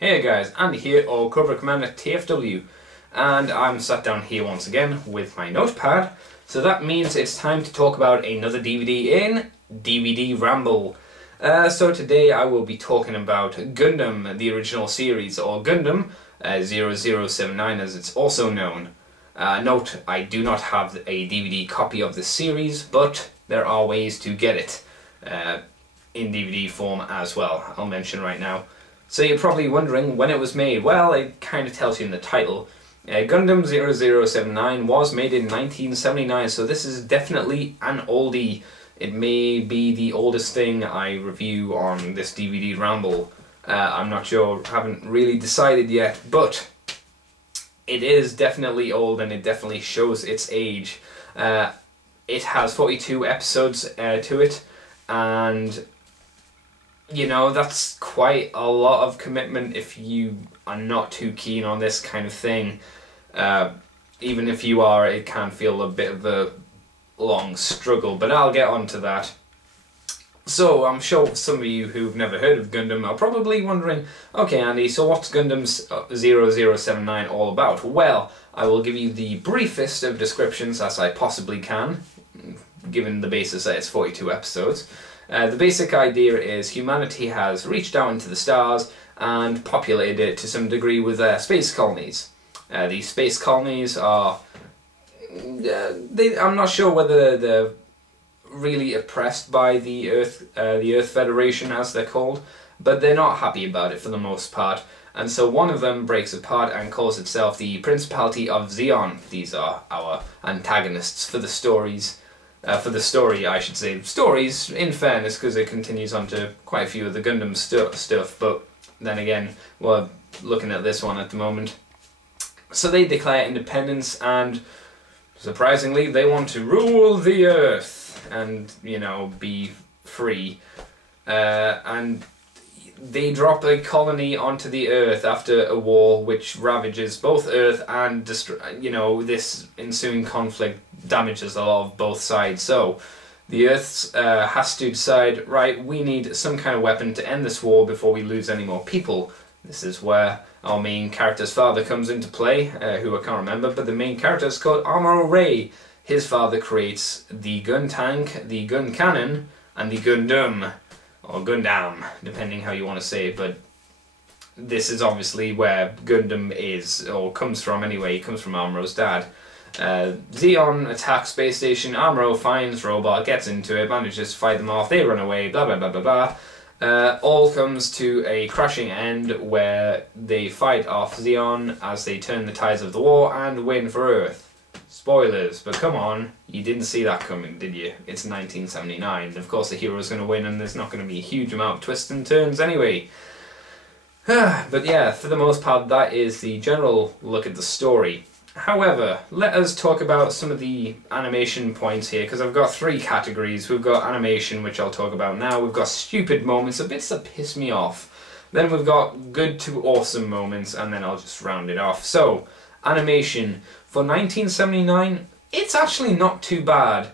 Hey guys, Andy here, or Cobra Commander TFW, and I'm sat down here once again with my notepad, so that means it's time to talk about another DVD in DVD Ramble. So today I will be talking about Gundam, the original series, or Gundam 0079 as it's also known. Note, I do not have a DVD copy of this series, but there are ways to get it in DVD form as well, I'll mention right now. So you're probably wondering when it was made. Well, it kind of tells you in the title. Gundam 0079 was made in 1979, so this is definitely an oldie. It may be the oldest thing I review on this DVD Ramble. I'm not sure, haven't really decided yet, but it is definitely old and it definitely shows its age. It has 42 episodes to it, and you know, that's quite a lot of commitment if you are not too keen on this kind of thing. Even if you are, it can feel a bit of a long struggle, but I'll get on to that. So, I'm sure some of you who've never heard of Gundam are probably wondering, okay Andy, so what's Gundam 0079 all about? Well, I will give you the briefest of descriptions as I possibly can, given the basis that it's 42 episodes. The basic idea is humanity has reached out into the stars and populated it to some degree with space colonies. These space colonies are... I'm not sure whether they're really oppressed by the Earth Federation, as they're called, but they're not happy about it for the most part. And so one of them breaks apart and calls itself the Principality of Zeon. These are our antagonists for the stories. For the story, I should say. Stories, in fairness, because it continues on to quite a few of the Gundam stuff, but then again, we're looking at this one at the moment. So they declare independence, and surprisingly, they want to rule the Earth and, you know, be free. And they drop a colony onto the Earth after a war which ravages both Earth and, you know, this ensuing conflict damages a lot of both sides. So the Earth has to decide, right, we need some kind of weapon to end this war before we lose any more people. This is where our main character's father comes into play, who I can't remember, but the main character is called Amuro Ray. His father creates the gun tank, the gun cannon, and the Gundam. Or Gundam, depending how you want to say it, but this is obviously where Gundam is, or comes from anyway. It comes from Amuro's dad. Zeon attacks space station, Amuro finds robot, gets into it, manages to fight them off, they run away, blah blah blah blah blah. All comes to a crashing end where they fight off Zeon as they turn the tides of the war and win for Earth. Spoilers, but come on, you didn't see that coming, did you? It's 1979, of course the hero's going to win and there's not going to be a huge amount of twists and turns anyway. But yeah, for the most part that is the general look at the story. However, let us talk about some of the animation points here, because I've got three categories. We've got animation, which I'll talk about now, we've got stupid moments, the bits that piss me off. Then we've got good to awesome moments, and then I'll just round it off. So, animation. For 1979, it's actually not too bad.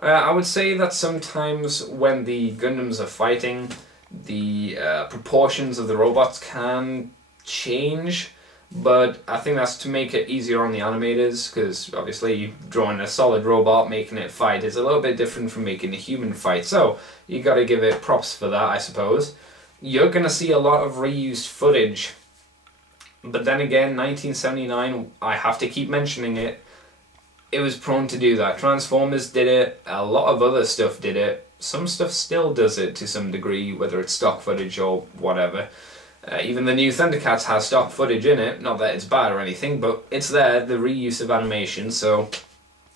I would say that sometimes when the Gundams are fighting, the proportions of the robots can change, but I think that's to make it easier on the animators, because obviously drawing a solid robot, making it fight is a little bit different from making a human fight, so you gotta give it props for that, I suppose. You're gonna see a lot of reused footage. But then again, 1979, I have to keep mentioning it, it was prone to do that. Transformers did it, a lot of other stuff did it, some stuff still does it to some degree, whether it's stock footage or whatever. Even the new Thundercats has stock footage in it, not that it's bad or anything, but it's there, the reuse of animation, so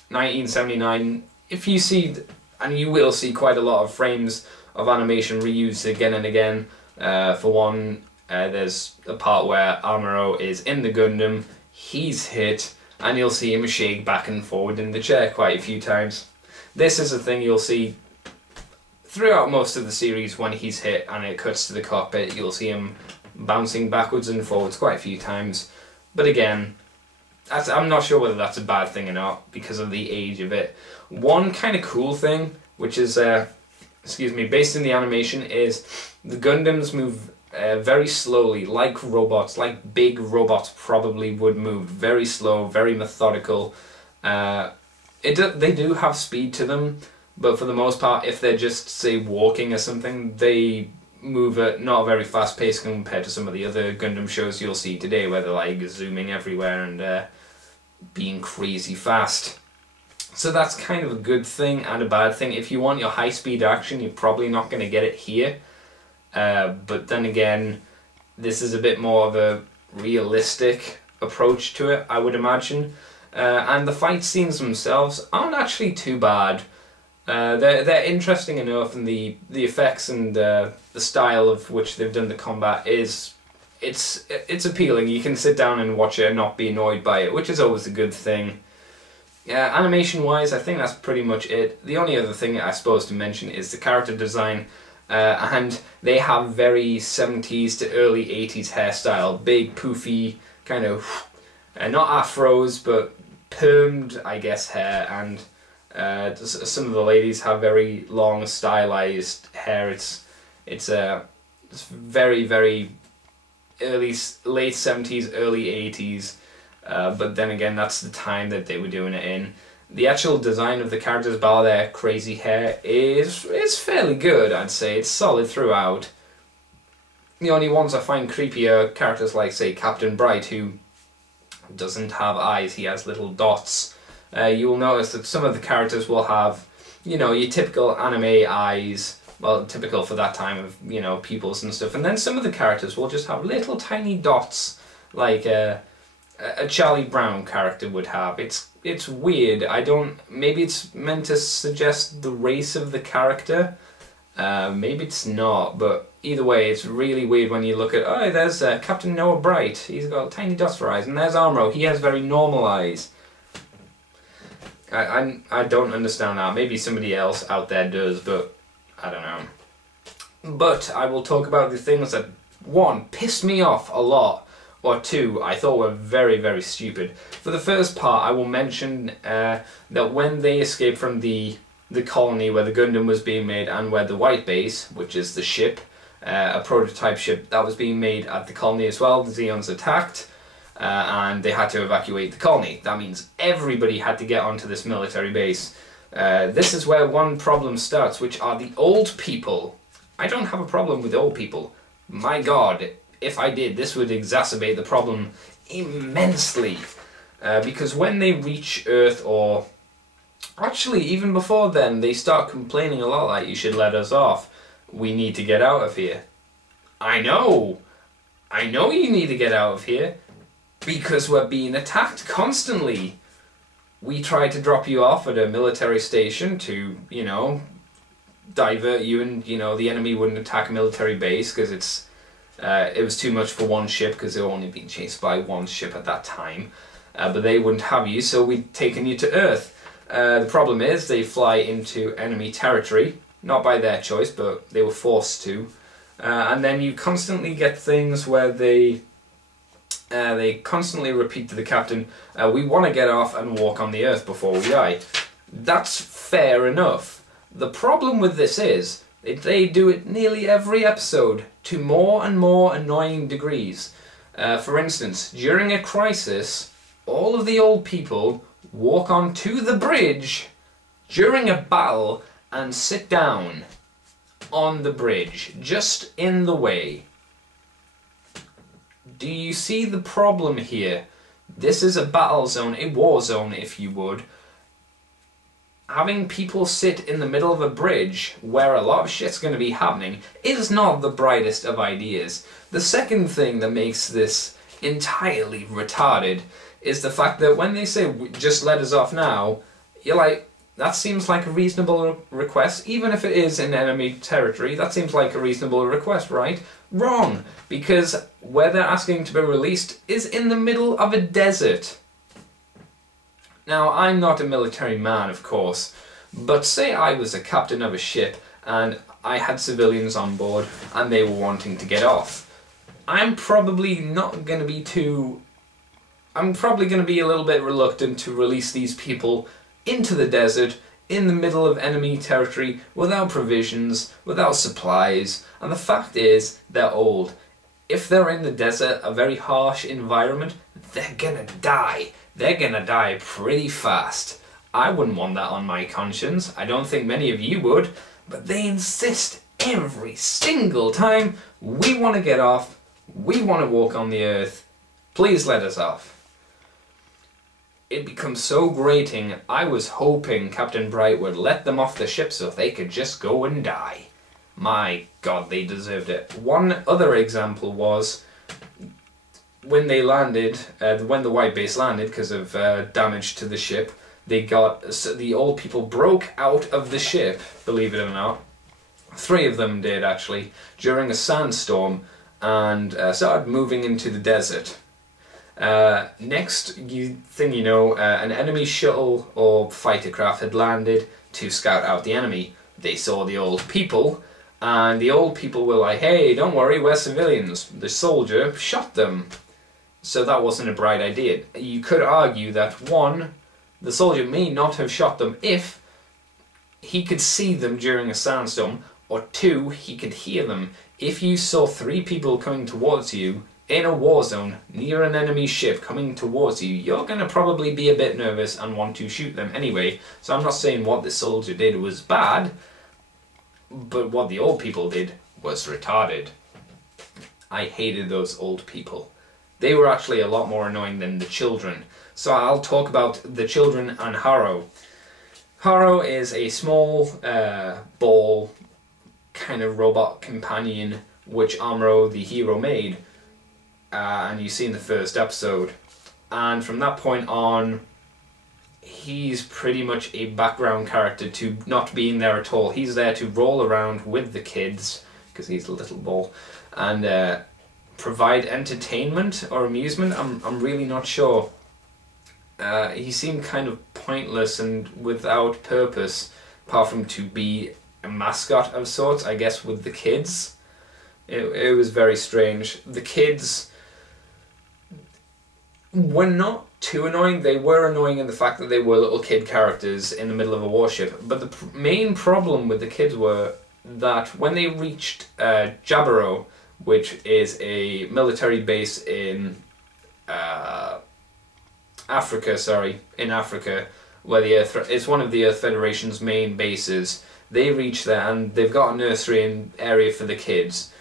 1979, if you see, and you will see quite a lot of frames of animation reused again and again. For one, there's a part where Amuro is in the Gundam, he's hit, and you'll see him shake back and forward in the chair quite a few times. This is a thing you'll see throughout most of the series. When he's hit and it cuts to the cockpit, you'll see him bouncing backwards and forwards quite a few times. But again, I'm not sure whether that's a bad thing or not because of the age of it. One kind of cool thing, which is based in the animation, is the Gundams move very slowly, like robots, like big robots probably would move. Very slow, very methodical. They do have speed to them, but for the most part, if they're just, say, walking or something, they move at not a very fast pace compared to some of the other Gundam shows you'll see today, where they're like zooming everywhere and being crazy fast. So that's kind of a good thing and a bad thing. If you want your high-speed action, you're probably not going to get it here. But then again, this is a bit more of a realistic approach to it, I would imagine. And the fight scenes themselves aren't actually too bad. They're interesting enough, and the effects and the style of which they've done the combat is it's appealing. You can sit down and watch it and not be annoyed by it, which is always a good thing. Animation wise, I think that's pretty much it. The only other thing I suppose to mention is the character design, and they have very 70s to early 80s hairstyle, big poofy kind of not afros but permed, I guess, hair, and some of the ladies have very long stylized hair. It's very, very late 70s, early 80s, but then again, that's the time that they were doing it in. The actual design of the characters, bar their crazy hair, is fairly good, I'd say. It's solid throughout. The only ones I find creepy are characters like, say, Captain Bright, who doesn't have eyes, he has little dots. You will notice that some of the characters will have, you know, your typical anime eyes, well, typical for that time of, you know, pupils and stuff, and then some of the characters will just have little tiny dots, like a Charlie Brown character would have. It's weird. Maybe it's meant to suggest the race of the character, maybe it's not, but either way, it's really weird when you look at, oh, there's Captain Noah Bright, he's got tiny dots for eyes, and there's Armro, he has very normal eyes. I don't understand that. Maybe somebody else out there does, but I don't know. But I will talk about the things that, one, pissed me off a lot, or two, I thought were very, very stupid. For the first part, I will mention that when they escaped from the colony where the Gundam was being made and where the White Base, which is the ship, a prototype ship that was being made at the colony as well, the Zeons attacked. And they had to evacuate the colony. That means everybody had to get onto this military base. This is where one problem starts, which are the old people. I don't have a problem with old people. My God, if I did, this would exacerbate the problem immensely. Because when they reach Earth, or actually even before then, they start complaining a lot like, you should let us off. We need to get out of here. I know you need to get out of here. Because we're being attacked constantly. We tried to drop you off at a military station to, you know, divert you, and, you know, the enemy wouldn't attack a military base because it was too much for one ship, because they were only being chased by one ship at that time. But they wouldn't have you, so we'd taken you to Earth. The problem is they fly into enemy territory, not by their choice, but they were forced to. And then you constantly get things where they constantly repeat to the captain, we want to get off and walk on the Earth before we die. That's fair enough. The problem with this is, they do it nearly every episode, to more and more annoying degrees. For instance, during a crisis, all of the old people walk onto the bridge during a battle and sit down on the bridge, just in the way. Do you see the problem here? This is a battle zone, a war zone if you would. Having people sit in the middle of a bridge where a lot of shit's going to be happening is not the brightest of ideas. The second thing that makes this entirely retarded is the fact that when they say, just let us off now, you're like, that seems like a reasonable request. Even if it is in enemy territory, that seems like a reasonable request, right? Wrong, because where they're asking to be released is in the middle of a desert. Now, I'm not a military man, of course, but say I was a captain of a ship and I had civilians on board and they were wanting to get off. I'm probably going to be a little bit reluctant to release these people into the desert, in the middle of enemy territory, without provisions, without supplies, and the fact is, they're old. if they're in the desert, a very harsh environment, they're gonna die. They're gonna die pretty fast. I wouldn't want that on my conscience. I don't think many of you would, but they insist every single time. We want to get off. We want to walk on the earth. Please let us off. It becomes so grating. I was hoping Captain Bright would let them off the ship so they could just go and die. My God, they deserved it. One other example was when they landed, when the White Base landed because of damage to the ship, the old people broke out of the ship, believe it or not. 3 of them did actually, during a sandstorm, and started moving into the desert. Next thing you know, an enemy shuttle or fighter craft had landed to scout out the enemy. They saw the old people, and the old people were like, hey, don't worry, we're civilians. The soldier shot them. So that wasn't a bright idea. You could argue that, 1, the soldier may not have shot them if he could see them during a sandstorm, or 2, he could hear them. If you saw 3 people coming towards you in a war zone near an enemy ship coming towards you, you're going to probably be a bit nervous and want to shoot them anyway. So I'm not saying what the soldier did was bad, but what the old people did was retarded. I hated those old people. They were actually a lot more annoying than the children. So I'll talk about the children and Harrow. Harrow is a small ball kind of robot companion which Amuro the hero made, and you see in the first episode, and from that point on he's pretty much a background character to not being there at all. He's there to roll around with the kids because he's a little ball and provide entertainment or amusement. I'm really not sure. He seemed kind of pointless and without purpose, apart from to be a mascot of sorts, I guess, with the kids. It was very strange. The kids were not too annoying. They were annoying in the fact that they were little kid characters in the middle of a warship. But the main problem with the kids were that when they reached Jaburo, which is a military base in Africa, where the Earth, it's one of the Earth Federation's main bases. They reach there and they've got a nursery and area for the kids.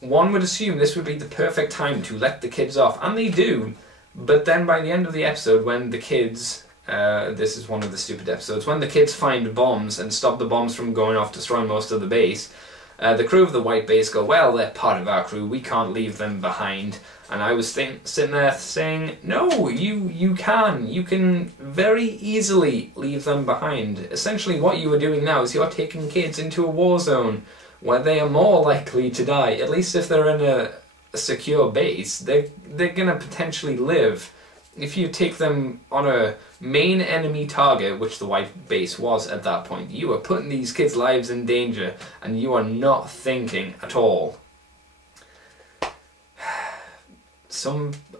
One would assume this would be the perfect time to let the kids off, and they do. But then by the end of the episode, when the kids, this is one of the stupid episodes, when the kids find bombs and stop the bombs from going off, destroying most of the base, the crew of the White Base go, well, they're part of our crew, we can't leave them behind. And I was sitting there saying, no, you can very easily leave them behind. Essentially what you are doing now is you're taking kids into a war zone where they are more likely to die. At least if they're in a secure base, they're gonna potentially live. If you take them on a main enemy target, which the White Base was at that point, you are putting these kids' lives in danger, and you are not thinking at all.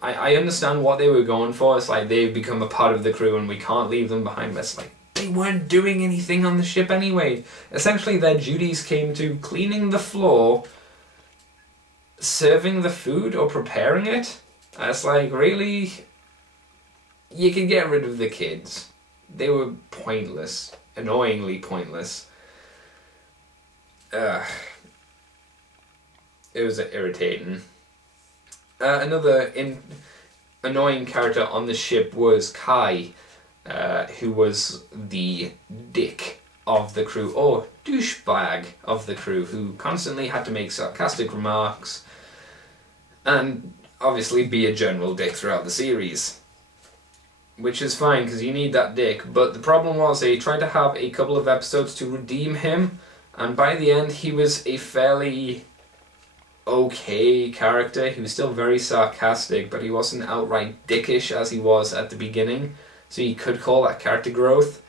I understand what they were going for. It's like they've become a part of the crew and we can't leave them behind, but it's like they weren't doing anything on the ship anyway. Essentially their duties came to cleaning the floor, serving the food or preparing it. It's like, really? You can get rid of the kids. They were pointless. Annoyingly pointless. It was irritating. Another annoying character on the ship was Kai, who was the dick of the crew, or douchebag of the crew, who constantly had to make sarcastic remarks and obviously be a general dick throughout the series. Which is fine, because you need that dick, but the problem was they tried to have a couple of episodes to redeem him, and by the end he was a fairly okay character. He was still very sarcastic, but he wasn't outright dickish as he was at the beginning, so you could call that character growth,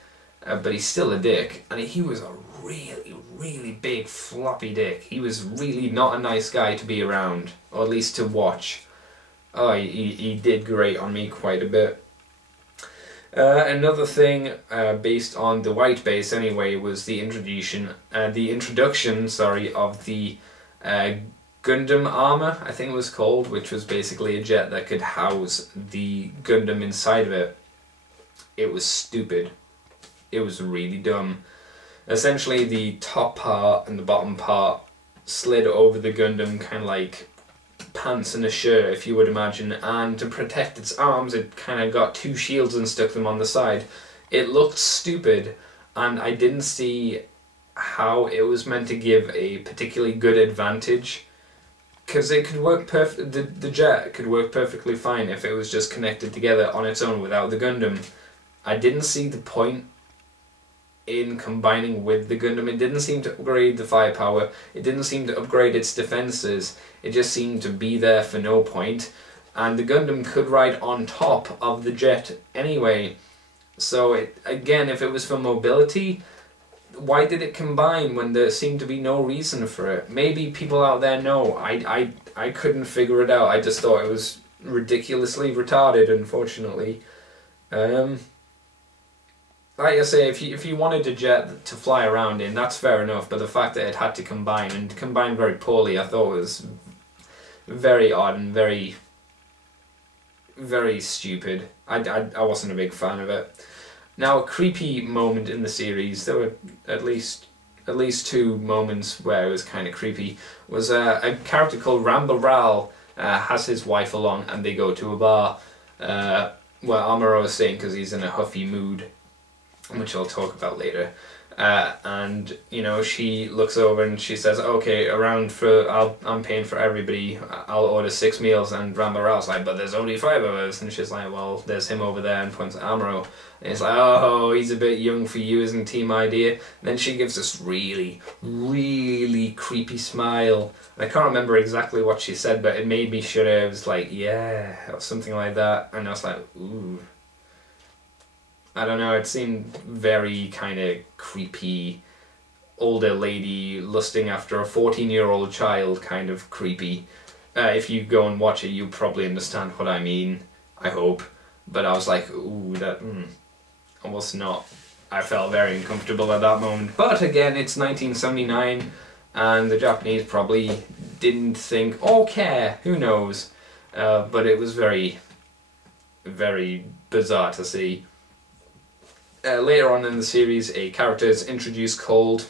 but he's still a dick, and he was a really big floppy dick. He was really not a nice guy to be around, or at least to watch. Oh, he did grate on me quite a bit. Another thing based on the White Base anyway was the introduction of the Gundam armor, I think it was called, which was basically a jet that could house the Gundam inside of it. It was stupid. It was really dumb. Essentially, the top part and the bottom part slid over the Gundam, kind of like pants and a shirt, if you would imagine, and to protect its arms, it kind of got two shields and stuck them on the side. It looked stupid, and I didn't see how it was meant to give a particularly good advantage, because it could work the jet could work perfectly fine if it was just connected together on its own without the Gundam. I didn't see the point in combining with the Gundam. It didn't seem to upgrade the firepower, it didn't seem to upgrade its defenses, it just seemed to be there for no point, and the Gundam could ride on top of the jet anyway. So again, if it was for mobility, why did it combine when there seemed to be no reason for it? Maybe people out there know. I couldn't figure it out. I just thought it was ridiculously retarded, unfortunately. Like I say, if you wanted a jet to fly around in, that's fair enough, but the fact that it had to combine, and combine very poorly, I thought was very odd and very, very stupid. I wasn't a big fan of it. Now, a creepy moment in the series, there were at least two moments where it was kind of creepy, was a character called Ramble has his wife along, and they go to a bar. Well, Amuro is saying because he's in a huffy mood, which I'll talk about later. And you know, she looks over and she says, "Okay, I'm paying for everybody. I'll order 6 meals." And Rambaral's like, "But there's only 5 of us." And she's like, "Well, there's him over there," and points at Amuro. And he's like, "Oh, he's a bit young for you, isn't Team Idea?" And then she gives this really, really creepy smile. And I can't remember exactly what she said, but it made me shudder. It was like, "Yeah," or something like that. And I was like, "Ooh." I don't know, it seemed very kind of creepy, older lady lusting after a 14-year-old child kind of creepy. If you go and watch it, you'll probably understand what I mean, I hope. But I was like, ooh, that, I was not, I felt very uncomfortable at that moment. But again, it's 1979, and the Japanese probably didn't think, or care, who knows. But it was very, very bizarre to see. Later on in the series, a character is introduced called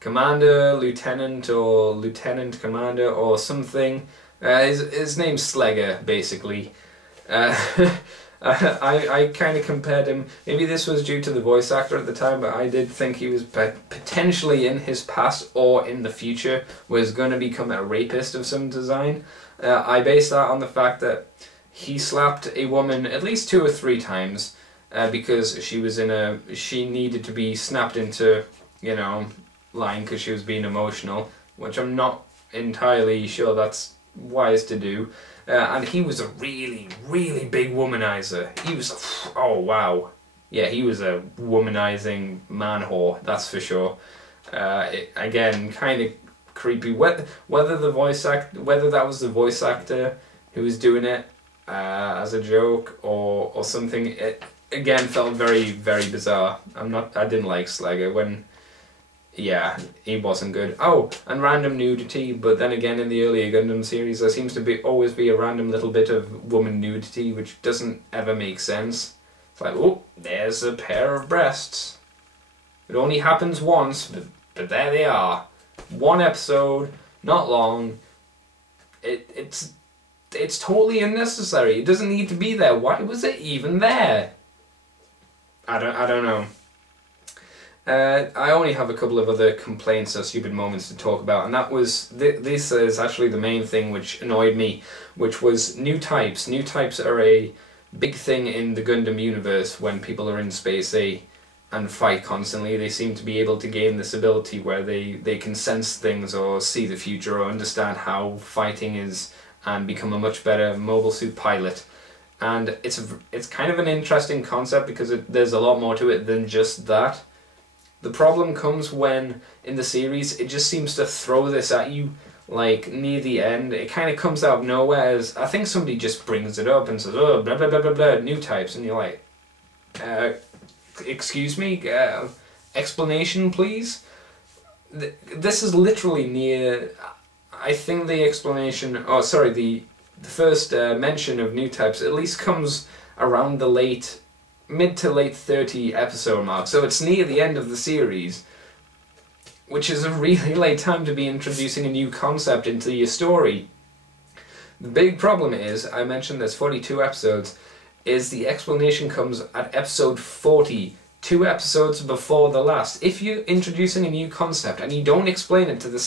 Commander, Lieutenant, or Lieutenant Commander, or something. His name's Slegger, basically. I kind of compared him, maybe this was due to the voice actor at the time, but I did think he was potentially in his past or in the future was going to become a rapist of some design. I based that on the fact that he slapped a woman at least 2 or 3 times. Because she needed to be snapped into, you know, line because she was being emotional, which I'm not entirely sure that's wise to do. And he was a really, really big womanizer. He was, oh wow, yeah, he was a womanizing man whore, that's for sure. Again, kind of creepy. Whether that was the voice actor who was doing it as a joke or something, it again felt very, very bizarre. I didn't like Slegger yeah, he wasn't good. Oh, and random nudity, but then again in the earlier Gundam series there seems to always be a random little bit of woman nudity which doesn't ever make sense. It's like, oh, there's a pair of breasts. It only happens once, but there they are. 1 episode, not long. It's totally unnecessary. It doesn't need to be there. Why was it even there? I don't know. I only have a couple of other complaints or stupid moments to talk about, and that was, this is actually the main thing which annoyed me, which was new types. New types are a big thing in the Gundam universe when people are in Space A and fight constantly. They seem to be able to gain this ability where they can sense things or see the future or understand how fighting is and become a much better mobile suit pilot. And it's kind of an interesting concept because there's a lot more to it than just that. The problem comes when, in the series, it just seems to throw this at you, like, near the end. It kind of comes out of nowhere as, I think somebody just brings it up and says, oh, blah, blah, blah, blah, blah, new types, and you're like, excuse me, explanation, please? This is literally near, I think the explanation, oh sorry, the first mention of Newtypes at least comes around the mid to late 30 episode mark, so it's near the end of the series, which is a really late time to be introducing a new concept into your story. The big problem is, I mentioned there's 42 episodes, is the explanation comes at episode 40, 2 episodes before the last. If you're introducing a new concept and you don't explain it to the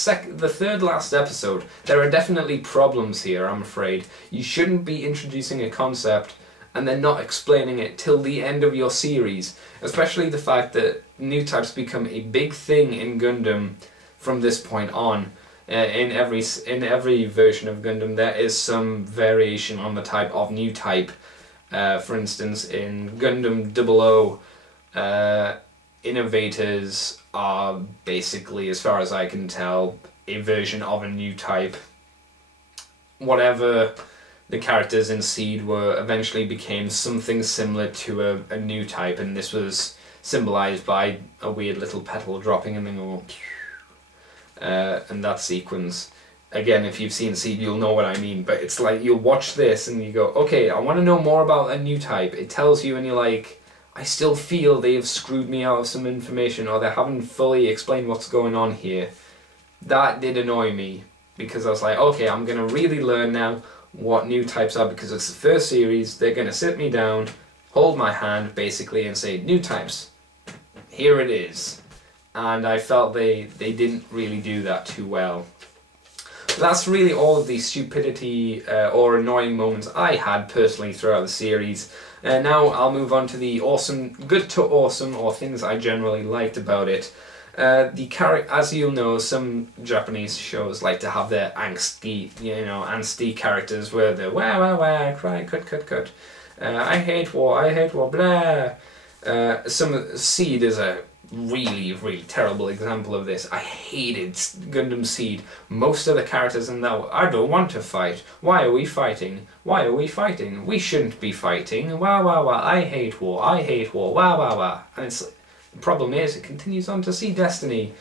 third last episode, there are definitely problems here, I'm afraid. You shouldn't be introducing a concept and then not explaining it till the end of your series, especially the fact that Newtypes become a big thing in Gundam from this point on. In every version of Gundam there is some variation on the type of Newtype. For instance, in Gundam 00, innovators are basically, as far as I can tell, a version of a Newtype. Whatever the characters in Seed were eventually became something similar to a Newtype, and this was symbolized by a weird little petal dropping and then go, and that sequence. Again, if you've seen Seed, you'll know what I mean, but it's like you'll watch this and you go, okay, I want to know more about a Newtype. It tells you and you're like, I still feel they have screwed me out of some information, or they haven't fully explained what's going on here. That did annoy me, because I was like, okay, I'm going to really learn now what Newtypes are, because it's the first series. They're going to sit me down, hold my hand basically and say, Newtypes, here it is. And I felt they didn't really do that too well. That's really all of the stupidity or annoying moments I had personally throughout the series. Now I'll move on to the awesome, good to awesome, or things I generally liked about it. As you'll know, some Japanese shows like to have their angsty characters where they're wah wah wah, cry, cut. I hate war, blah. Seed is a really terrible example of this. I hated Gundam Seed. Most of the characters in that, I don't want to fight. Why are we fighting? Why are we fighting? We shouldn't be fighting. Wah wah wah. I hate war. Wah wah wah. And the problem is, it continues on to Seed Destiny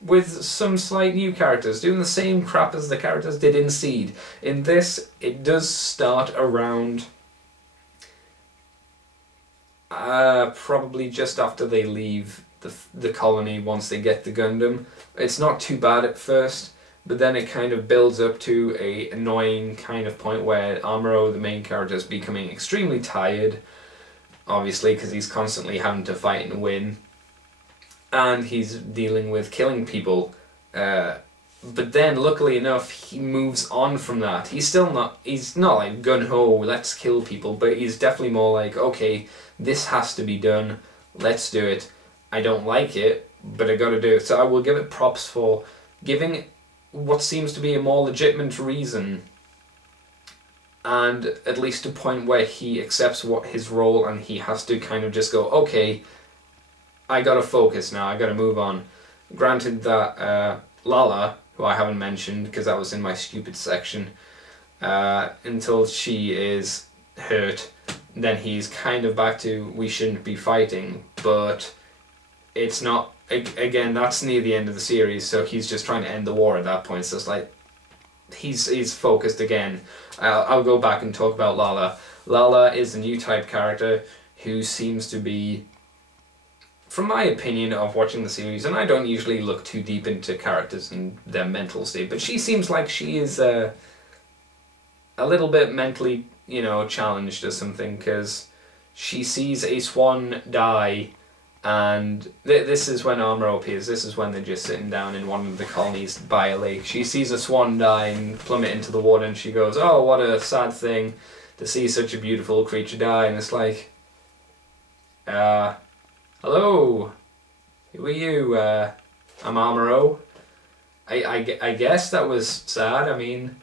with some slight new characters doing the same crap as the characters did in Seed. In this, it does start around probably just after they leave the colony once they get the Gundam. It's not too bad at first, but then it kind of builds up to a annoying kind of point where Amuro, the main character, is becoming extremely tired, obviously, because he's constantly having to fight and win, and he's dealing with killing people. But then, luckily enough, he moves on from that. He's not like gun-ho, let's kill people, but he's definitely more like, okay, this has to be done, let's do it. I don't like it, but I gotta do it. So I will give it props for giving what seems to be a more legitimate reason, and at least a point where he accepts what his role, and he has to kind of just go, okay, I gotta focus now, I gotta move on. Granted that Lala, who I haven't mentioned because that was in my stupid section, until she is hurt, then he's kind of back to we shouldn't be fighting, but it's not, again, that's near the end of the series, so he's just trying to end the war at that point, so it's like he's focused again. I'll go back and talk about Lala. Lala is a Newtype character who seems to be, from my opinion of watching the series, and I don't usually look too deep into characters and their mental state, but she seems like she is a little bit mentally, challenged or something, because she sees a swan die, and this is when Amuro appears. This is when they're just sitting down in one of the colonies by a lake. She sees a swan die and plummet into the water, and she goes, oh, what a sad thing to see such a beautiful creature die. And it's like, hello, who are you? I'm Amuro. I guess that was sad. I mean,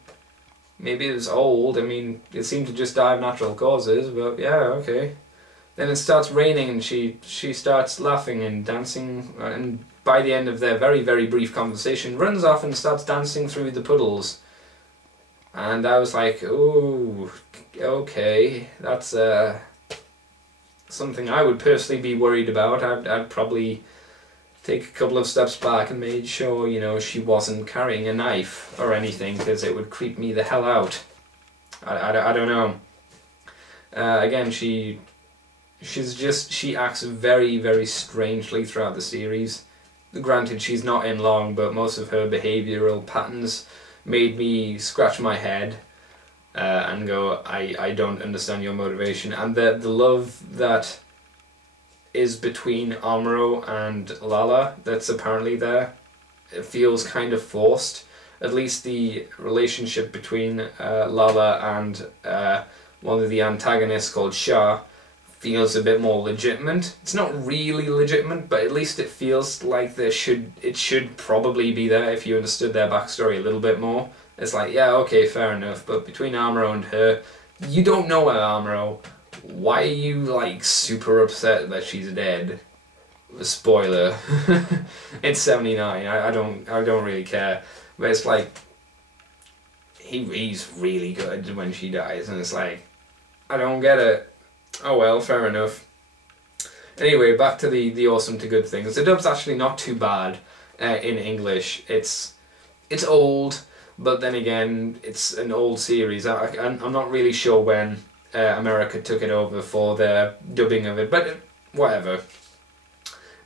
maybe it was old. I mean, it seemed to just die of natural causes, but yeah, okay. Then it starts raining and she starts laughing and dancing, and by the end of their very brief conversation, runs off and starts dancing through the puddles. And I was like, ooh, okay, that's something I would personally be worried about. I'd probably take a couple of steps back and made sure, you know, she wasn't carrying a knife or anything, because it would creep me the hell out. I don't know. Again, she acts very, very strangely throughout the series. Granted, she's not in long, but most of her behavioural patterns made me scratch my head and go, I don't understand your motivation. And the love that is between Amuro and Lala, that's apparently there, it feels kind of forced. At least the relationship between Lala and one of the antagonists called Shah feels a bit more legitimate. It's not really legitimate, but at least it feels like it should probably be there if you understood their backstory a little bit more. It's like, yeah, okay, fair enough, but between Amuro and her, you don't know her, Amuro. Why are you, like, super upset that she's dead? Spoiler. It's 79, I don't really care. But it's like, he's really good when she dies, and it's like, I don't get it. Oh well, fair enough. Anyway, back to the awesome to good things. The dub's actually not too bad in English. It's old, but then again, it's an old series. I'm not really sure when America took it over for their dubbing of it, but whatever.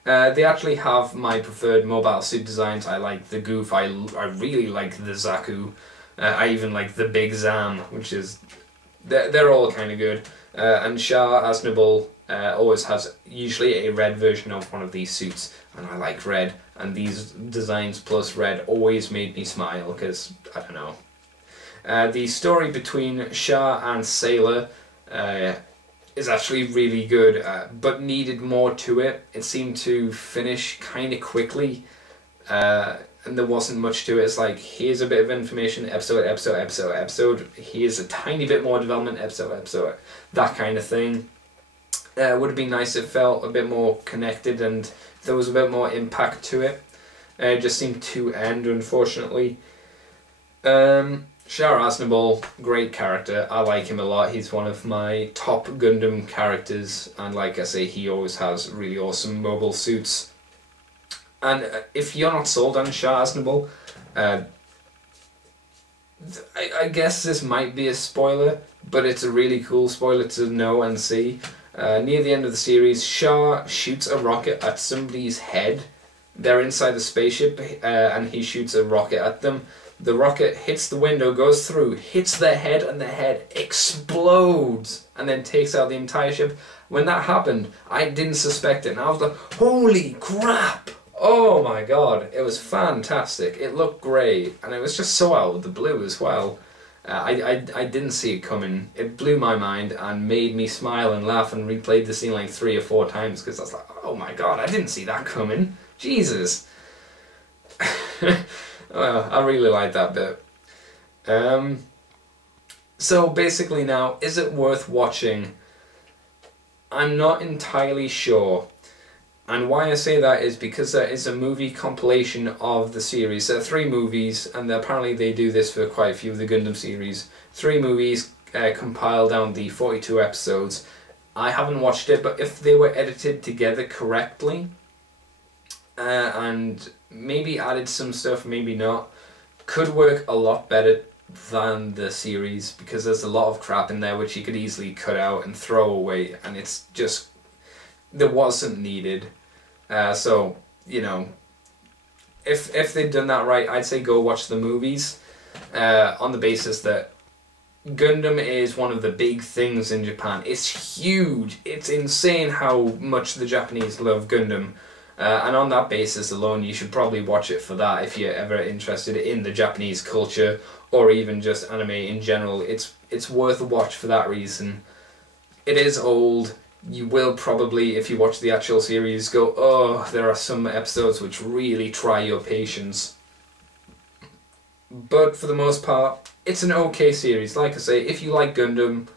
They actually have my preferred mobile suit designs. I like the Goof, I really like the Zaku. I even like the Big Zam, which is... They're all kind of good. And Shah Aznable always has usually a red version of one of these suits, and I like red, and these designs plus red always made me smile, because, I don't know. The story between Shah and Sailor is actually really good, but needed more to it. It seemed to finish kind of quickly, and there wasn't much to it. It's like, here's a bit of information, episode, here's a tiny bit more development, episode, that kind of thing. Would have been nice if it felt a bit more connected and there was a bit more impact to it. It just seemed to end, unfortunately. Shah Aznable, great character, I like him a lot. He's one of my top Gundam characters, and like I say, he always has really awesome mobile suits. And if you're not sold on Shah Aznable, I guess this might be a spoiler, but it's a really cool spoiler to know and see. Near the end of the series, Shah shoots a rocket at somebody's head. They're inside the spaceship, and he shoots a rocket at them. The rocket hits the window, goes through, hits their head, and their head explodes, and then takes out the entire ship. When that happened, I didn't suspect it, and I was like, holy crap! Oh my god, it was fantastic. It looked great, and it was just so out of the blue as well. I didn't see it coming. It blew my mind and made me smile and laugh and replayed the scene like 3 or 4 times, because I was like, oh my god, I didn't see that coming. Jesus. Well, I really like that bit. So basically now, is it worth watching? I'm not entirely sure. And why I say that is because there is a movie compilation of the series. There are 3 movies, and apparently they do this for quite a few of the Gundam series. 3 movies compiled down the 42 episodes. I haven't watched it, but if they were edited together correctly, and maybe added some stuff, maybe not, could work a lot better than the series, because there's a lot of crap in there which you could easily cut out and throw away, and it's just... there wasn't needed. So, you know, if they'd done that right, I'd say go watch the movies, on the basis that Gundam is one of the big things in Japan. It's huge. It's insane how much the Japanese love Gundam. And on that basis alone, you should probably watch it for that if you're ever interested in the Japanese culture, or even just anime in general. It's worth a watch for that reason. It is old. You will probably, if you watch the actual series, go, oh, there are some episodes which really try your patience. But for the most part, it's an okay series. Like I say, if you like Gundam,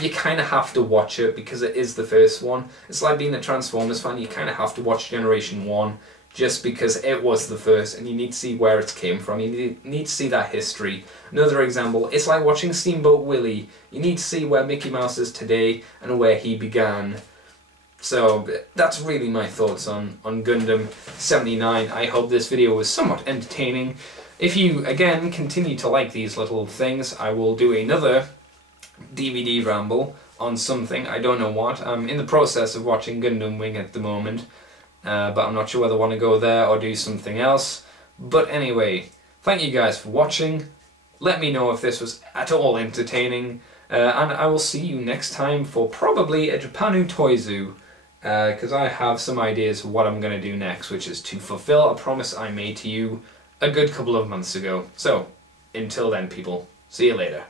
you kind of have to watch it because it is the first one. It's like being a Transformers fan, you kind of have to watch Generation 1 just because it was the first, and you need to see where it came from. You need to see that history. Another example, it's like watching Steamboat Willie. You need to see where Mickey Mouse is today and where he began. So that's really my thoughts on Gundam 79. I hope this video was somewhat entertaining. If you, again, continue to like these little things, I will do another DVD Ramble on something, I don't know what. I'm in the process of watching Gundam Wing at the moment, but I'm not sure whether I want to go there or do something else. But anyway, thank you guys for watching. Let me know if this was at all entertaining, and I will see you next time for probably a Japanu Toy Zoo, because I have some ideas for what I'm going to do next, which is to fulfill a promise I made to you a good couple of months ago. So, until then people, see you later.